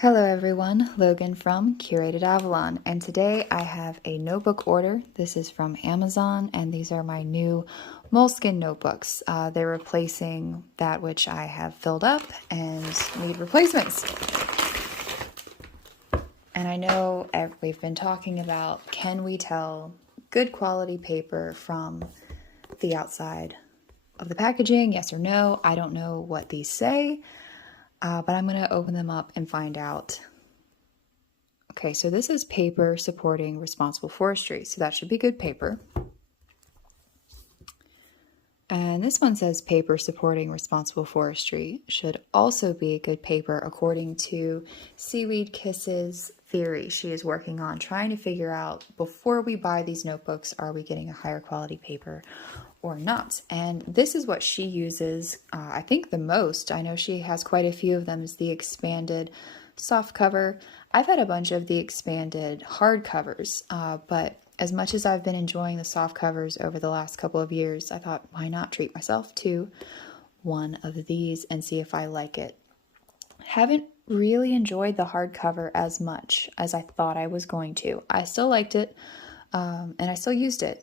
Hello everyone, Logan from Curated Avalon, and today I have a notebook order. This is from Amazon, and these are my new Moleskine notebooks. They're replacing that which I have filled up and need replacements. And I know we've been talking about, can we tell good quality paper from the outside of the packaging, yes or no? I don't know what these say. But I'm going to open them up and find out. Okay, so this is paper supporting responsible forestry, so that should be good paper. And this one says paper supporting responsible forestry should also be good paper according to Seaweed Kiss's theory she is working on, trying to figure out, before we buy these notebooks, are we getting a higher quality paper or not? And this is what she uses, I think the most. I know she has quite a few of them, is the expanded soft cover. I've had a bunch of the expanded hard covers, but as much as I've been enjoying the soft covers over the last couple of years, I thought, why not treat myself to one of these and see if I like it. Haven't really enjoyed the hardcover as much as I thought I was going to. I still liked it, and I still used it,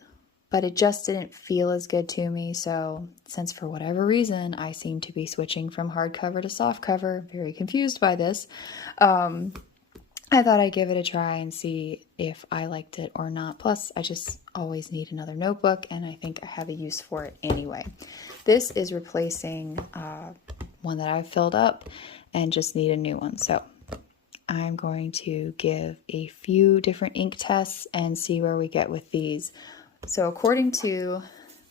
but it just didn't feel as good to me. So since for whatever reason I seem to be switching from hardcover to softcover, very confused by this, I thought I'd give it a try and see if I liked it or not. Plus, I just always need another notebook, and I think I have a use for it anyway. This is replacing one that I've filled up and just need a new one. So I'm going to give a few different ink tests and see where we get with these. So according to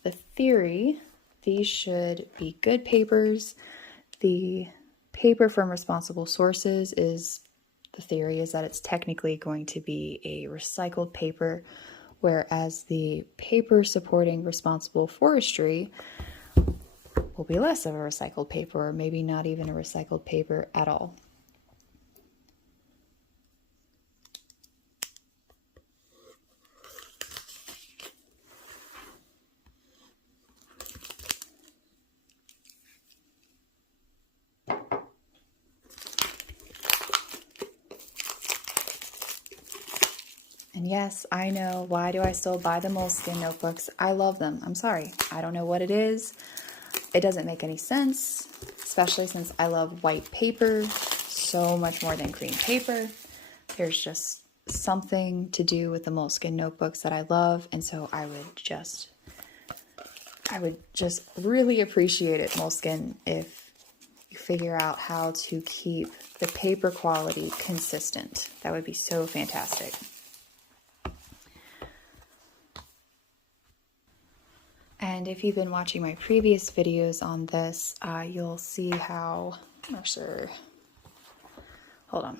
the theory, these should be good papers. The paper from responsible sources is, the theory is that it's technically going to be a recycled paper, whereas the paper supporting responsible forestry will be less of a recycled paper, or maybe not even a recycled paper at all. And yes, I know, why do I still buy the Moleskine notebooks? I love them. I'm sorry. I don't know what it is. It doesn't make any sense, especially since I love white paper so much more than cream paper. There's just something to do with the Moleskine notebooks that I love, and so I would just really appreciate it, Moleskine, if you figure out how to keep the paper quality consistent. That would be so fantastic. And if you've been watching my previous videos on this, you'll see how, I'm not sure, hold on.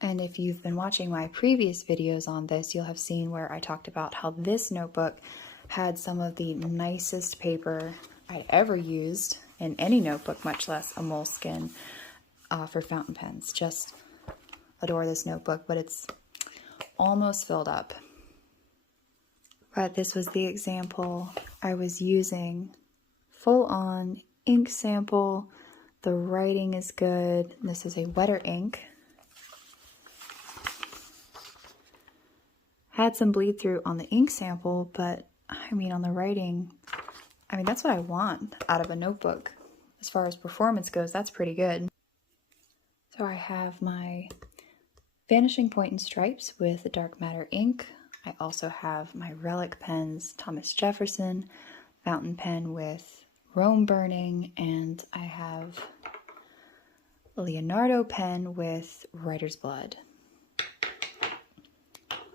And if you've been watching my previous videos on this, you'll have seen where I talked about how this notebook had some of the nicest paper I'd ever used in any notebook, much less a Moleskine for fountain pens. Just adore this notebook, but it's almost filled up. But this was the example I was using. Full on ink sample. The writing is good. This is a wetter ink. Had some bleed through on the ink sample, but I mean on the writing, I mean that's what I want out of a notebook. As far as performance goes, that's pretty good. So I have my Vanishing Point in stripes with the dark matter ink. I also have my Relic pens, Thomas Jefferson fountain pen with Rome burning, and I have a Leonardo pen with writer's blood.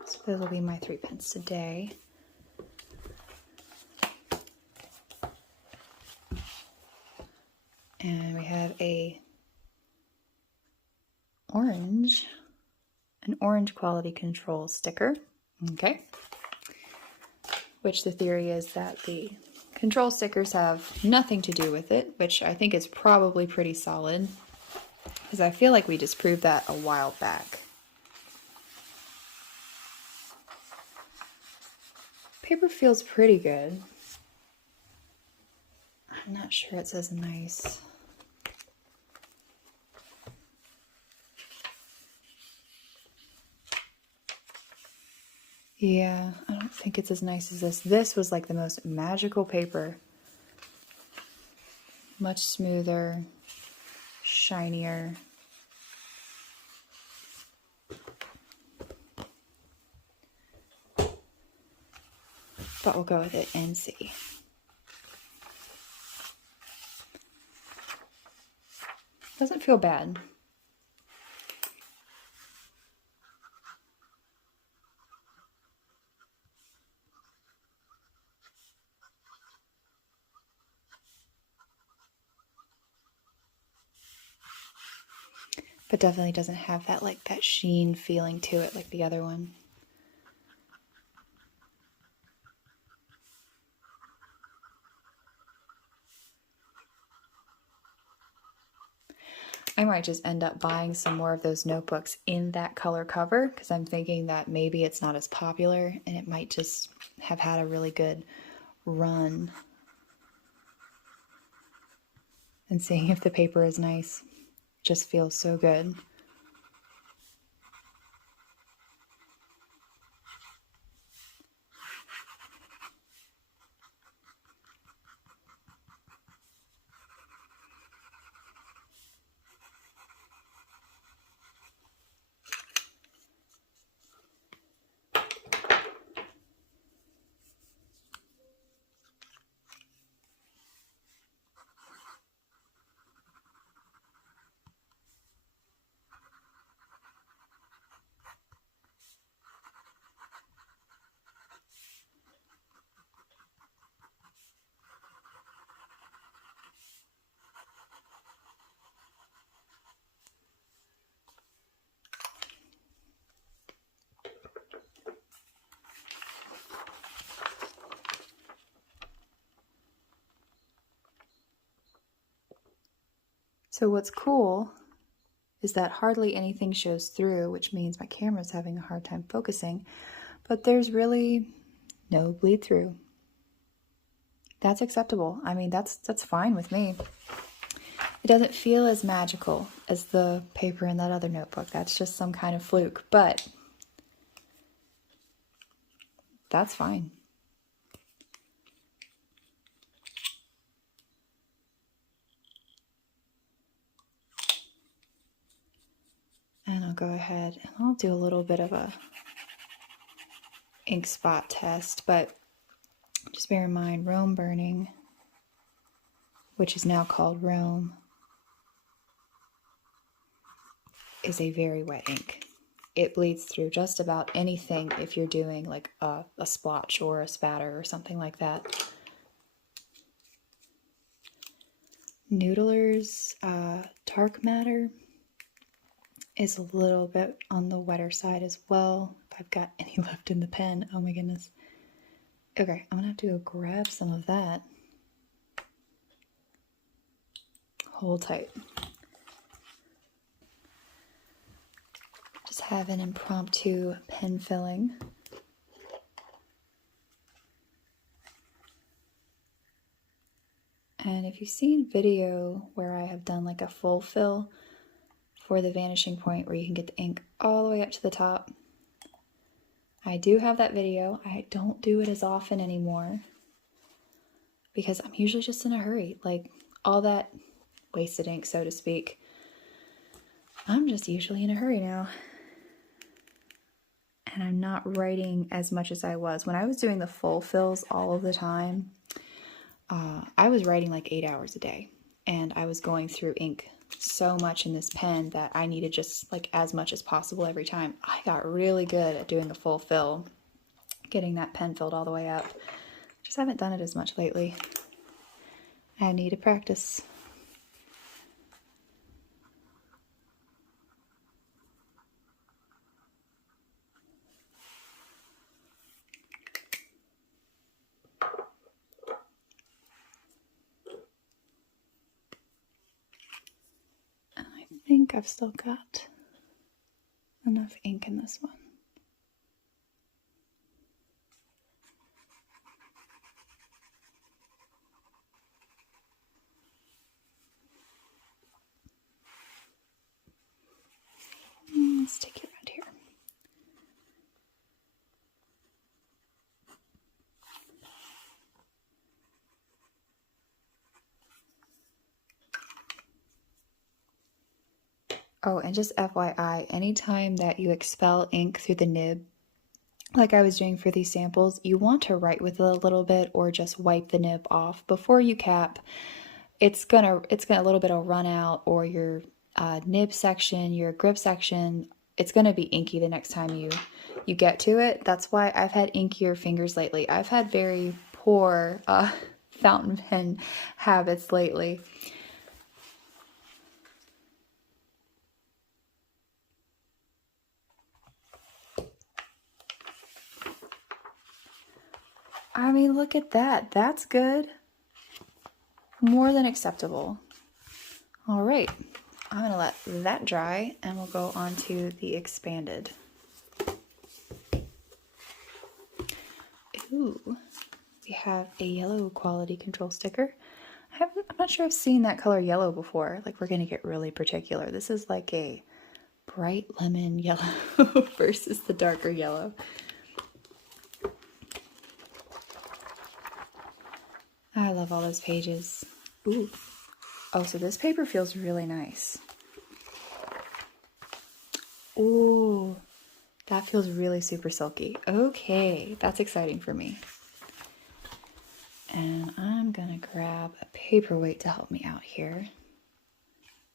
So those will be my 3 pens today. And we have an orange quality control sticker. Okay. Which the theory is that the control stickers have nothing to do with it, which I think is probably pretty solid, because I feel like we just proved that a while back. Paper feels pretty good. I'm not sure it says nice. Yeah, I don't think it's as nice as this. This was like the most magical paper. Much smoother, shinier. But we'll go with it and see. Doesn't feel bad. But definitely doesn't have that like that sheen feeling to it like the other one. I might just end up buying some more of those notebooks in that color cover because I'm thinking that maybe it's not as popular and it might just have had a really good run. And seeing if the paper is nice just feels so good. So what's cool is that hardly anything shows through, which means my camera's having a hard time focusing, but there's really no bleed through. That's acceptable. I mean, that's fine with me. It doesn't feel as magical as the paper in that other notebook. That's just some kind of fluke, but that's fine. And I'll go ahead and I'll do a little bit of a ink spot test, but just bear in mind Rome Burning, which is now called Rome, is a very wet ink. It bleeds through just about anything if you're doing like a splotch or a spatter or something like that. Noodler's Dark Matter is a little bit on the wetter side as well. If I've got any left in the pen, oh my goodness. Okay, I'm gonna have to go grab some of that. Hold tight. Just have an impromptu pen filling. And if you've seen video where I have done like a full fill for the Vanishing Point where you can get the ink all the way up to the top, I do have that video. I don't do it as often anymore because I'm usually just in a hurry. Like all that wasted ink, so to speak, I'm just usually in a hurry now. And I'm not writing as much as I was. When I was doing the full fills all of the time, I was writing like 8 hours a day. And I was going through ink so much in this pen that I needed just like as much as possible every time. I got really good at doing a full fill, getting that pen filled all the way up. Just haven't done it as much lately. I need to practice. I think I've still got enough ink in this one. Let's take it around here. Oh, and just FYI, anytime that you expel ink through the nib, like I was doing for these samples, you want to write with it a little bit or just wipe the nib off before you cap. It's gonna a little bit will run out, or your nib section, your grip section, it's gonna be inky the next time you get to it. That's why I've had inkier fingers lately. I've had very poor fountain pen habits lately. I mean, look at that. That's good. More than acceptable. All right, I'm gonna let that dry and we'll go on to the expanded. Ooh, we have a yellow quality control sticker. I'm not sure I've seen that color yellow before. Like, we're gonna get really particular. This is like a bright lemon yellow versus the darker yellow. I love all those pages. Ooh. Oh, so this paper feels really nice. Ooh, that feels really super silky. Okay, that's exciting for me. And I'm gonna grab a paperweight to help me out here.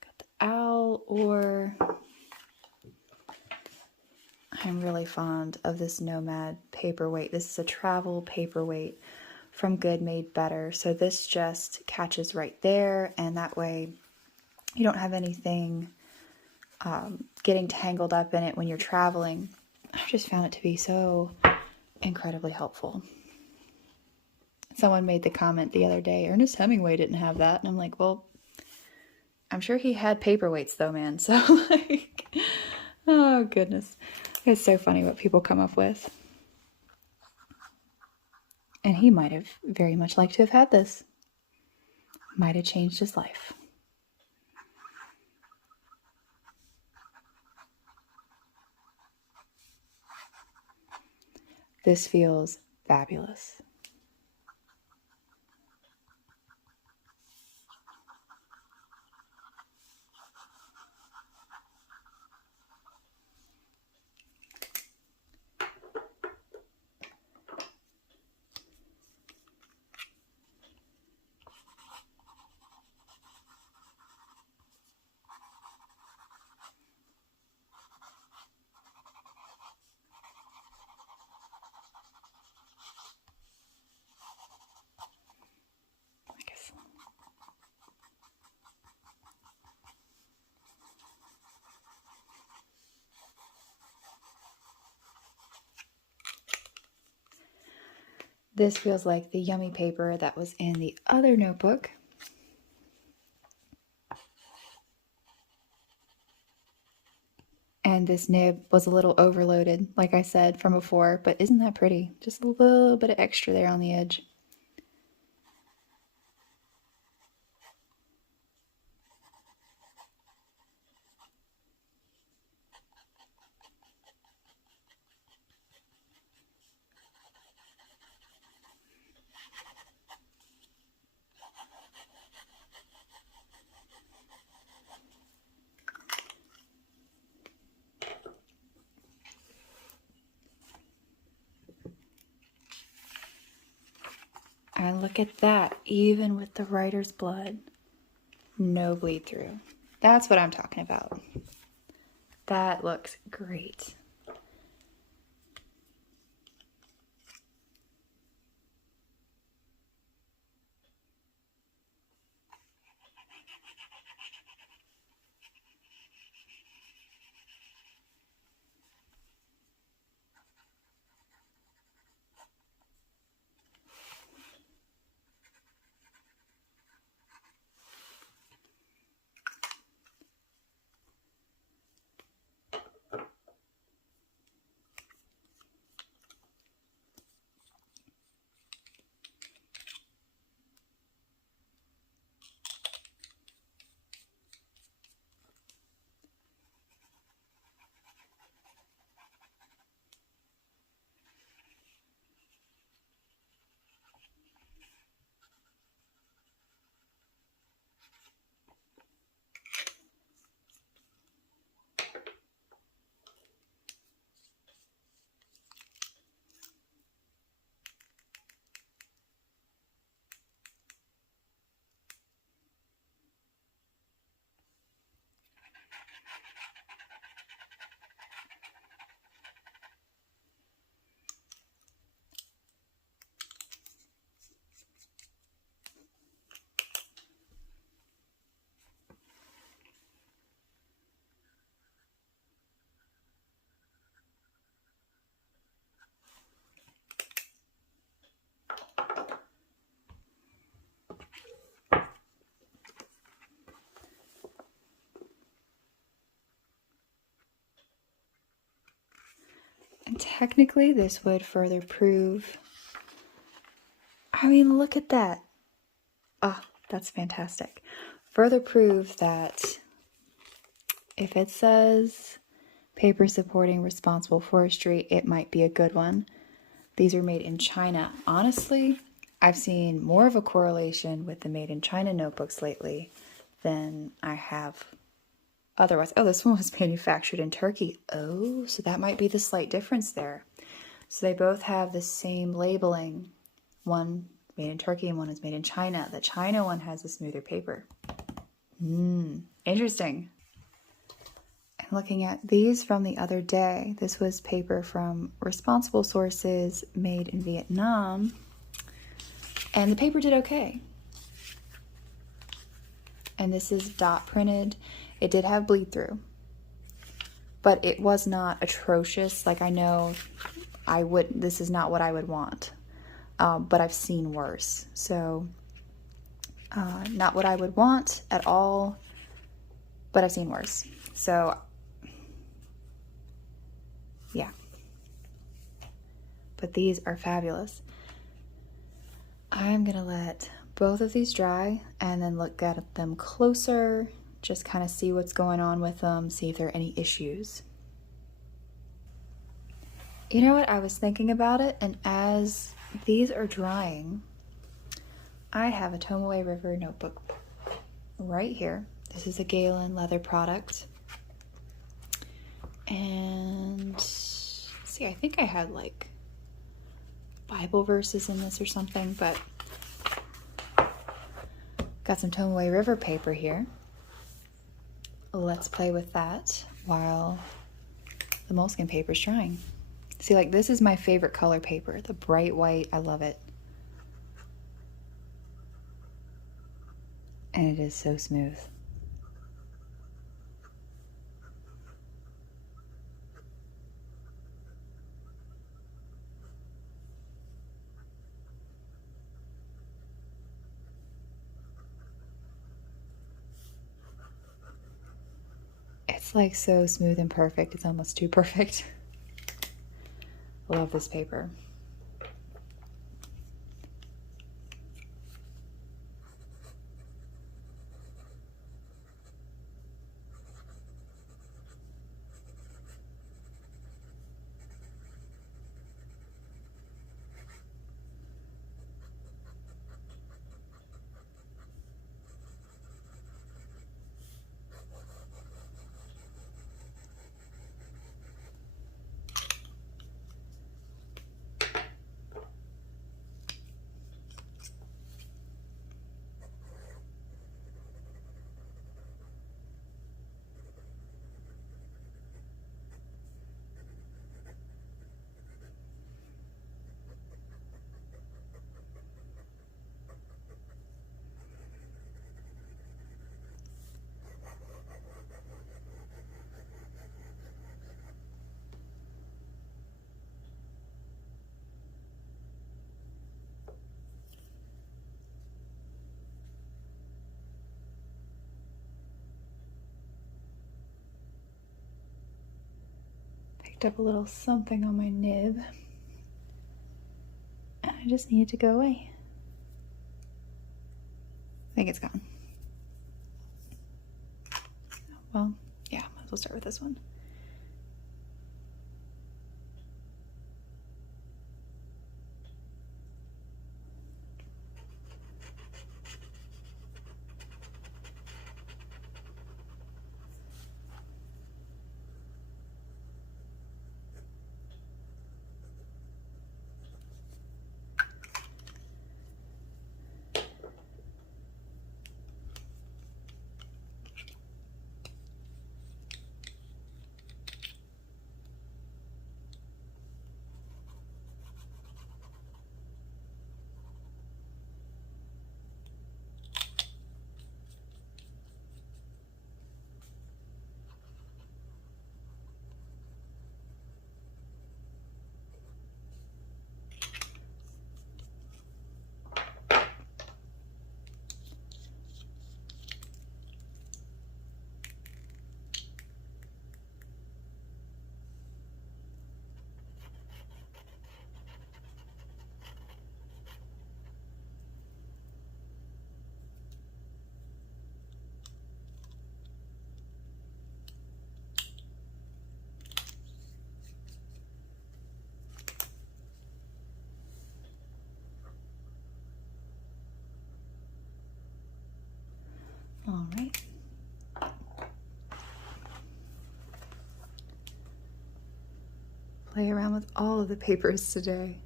Got the owl, or I'm really fond of this Nomad paperweight. This is a travel paperweight from Good Made Better. So this just catches right there, and that way you don't have anything getting tangled up in it when you're traveling. I've just found it to be so incredibly helpful. Someone made the comment the other day, Ernest Hemingway didn't have that. And I'm like, well, I'm sure he had paperweights though, man. So like, oh goodness. It's so funny what people come up with. And he might have very much liked to have had this. Might have changed his life. This feels fabulous. This feels like the yummy paper that was in the other notebook. And this nib was a little overloaded, like I said from before, but isn't that pretty? Just a little bit of extra there on the edge. And look at that, even with the writer's blood, no bleed through. That's what I'm talking about. That looks great. technically this would further prove, I mean, look at that. Ah, that's fantastic. Further prove that if it says paper supporting responsible forestry, it might be a good one. These are made in China. Honestly, I've seen more of a correlation with the made in China notebooks lately than I have otherwise. Oh, this one was manufactured in Turkey. Oh, so that might be the slight difference there. So they both have the same labeling. One made in Turkey and one is made in China. The China one has a smoother paper. Interesting. And looking at these from the other day, this was paper from responsible sources made in Vietnam. And the paper did okay. And this is dot printed. It did have bleed through, but it was not atrocious. Like, I know this is not what I would want, but I've seen worse. So not what I would want at all, but I've seen worse. So yeah, but these are fabulous. I'm gonna let both of these dry and then look at them closer, just kind of see what's going on with them, see if there are any issues. You know what? I was thinking about it, and as these are drying, I have a Tomoe River notebook right here. This is a Galen leather product. And see, I think I had like Bible verses in this or something, but got some Tomoe River paper here. Let's play with that while the Moleskine paper is drying. See, like, this is my favorite color paper, the bright white. I love it. And it is so smooth. It's like so smooth and perfect. It's almost too perfect. Love this paper. Picked up a little something on my nib. And I just need it to go away. I think it's gone. Well, yeah, might as well start with this one. All right. Play around with all of the papers today.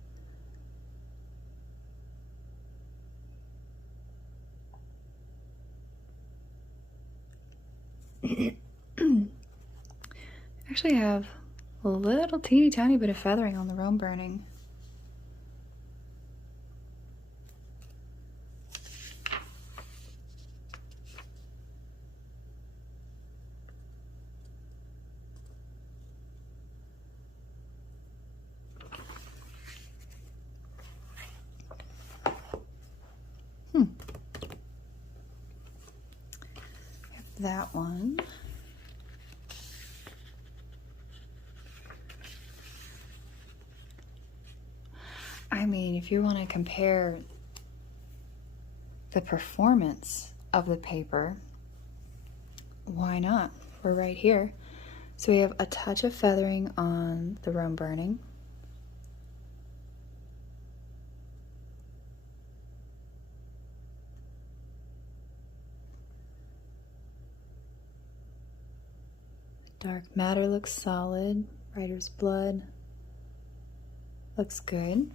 Actually have a little teeny tiny bit of feathering on the Rome burning. That one. I mean, if you want to compare the performance of the paper, why not? We're right here. So we have a touch of feathering on the Rome burning. Dark matter looks solid. Writer's blood looks good.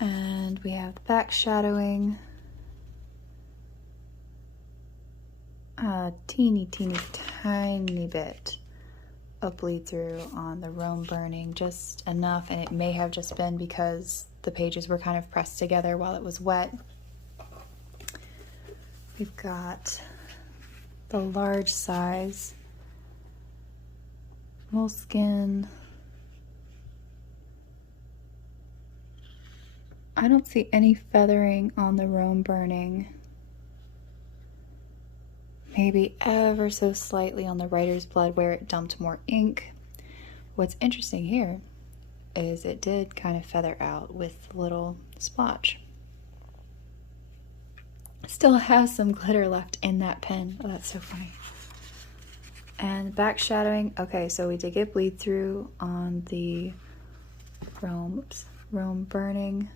And we have back shadowing. A teeny tiny bit of bleed through on the Rome burning, just enough, and it may have just been because the pages were kind of pressed together while it was wet. We've got the large size Moleskine. I don't see any feathering on the Rome burning. Maybe ever so slightly on the writer's blood where it dumped more ink. What's interesting here is it did kind of feather out with a little splotch. Still has some glitter left in that pen. Oh, that's so funny. And back shadowing. Okay, so we did get bleed through on the Rome burning.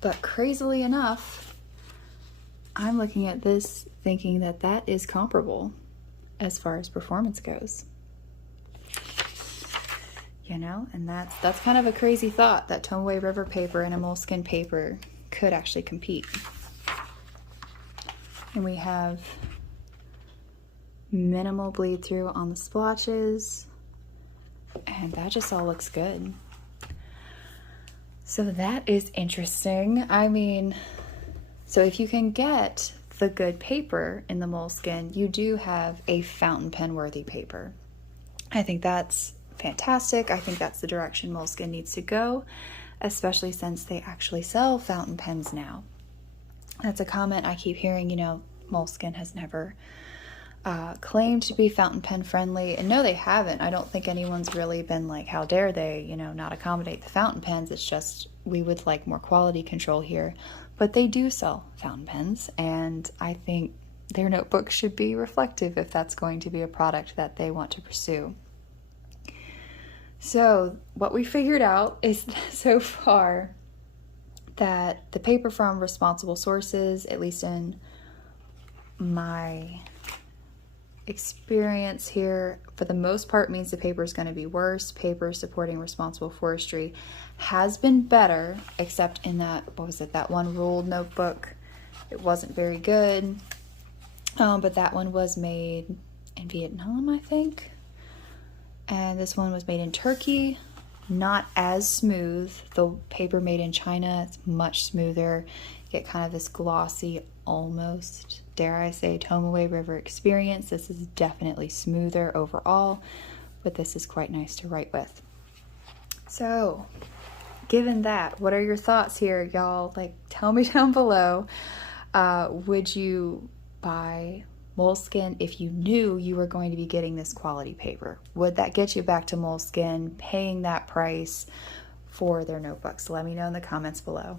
But crazily enough, I'm looking at this thinking that that is comparable as far as performance goes. You know, and that's kind of a crazy thought that Tomoe River paper and a Moleskine paper could actually compete. And we have minimal bleed through on the splotches, and that just all looks good. So that is interesting. I mean, so if you can get the good paper in the Moleskine, you do have a fountain pen worthy paper. I think that's fantastic. I think that's the direction Moleskine needs to go, especially since they actually sell fountain pens now. That's a comment I keep hearing, you know, Moleskine has never claimed to be fountain pen friendly, and no, they haven't. I don't think anyone's really been like, how dare they, you know, not accommodate the fountain pens. It's just we would like more quality control here. But they do sell fountain pens, and I think their notebooks should be reflective if that's going to be a product that they want to pursue. So what we figured out is so far that the paper from responsible sources, at least in my experience here, for the most part means the paper is going to be worse. Paper supporting responsible forestry has been better, except in that, what was it, that one ruled notebook. It wasn't very good, but that one was made in Vietnam, I think. And this one was made in Turkey. Not as smooth. The paper made in China, it's much smoother. You get kind of this glossy, almost, dare I say, Tomoe River experience. This is definitely smoother overall, but this is quite nice to write with. So, given that, what are your thoughts here, y'all? Like, tell me down below. Would you buy Moleskine if you knew you were going to be getting this quality paper? Would that get you back to Moleskine, paying that price for their notebooks? Let me know in the comments below.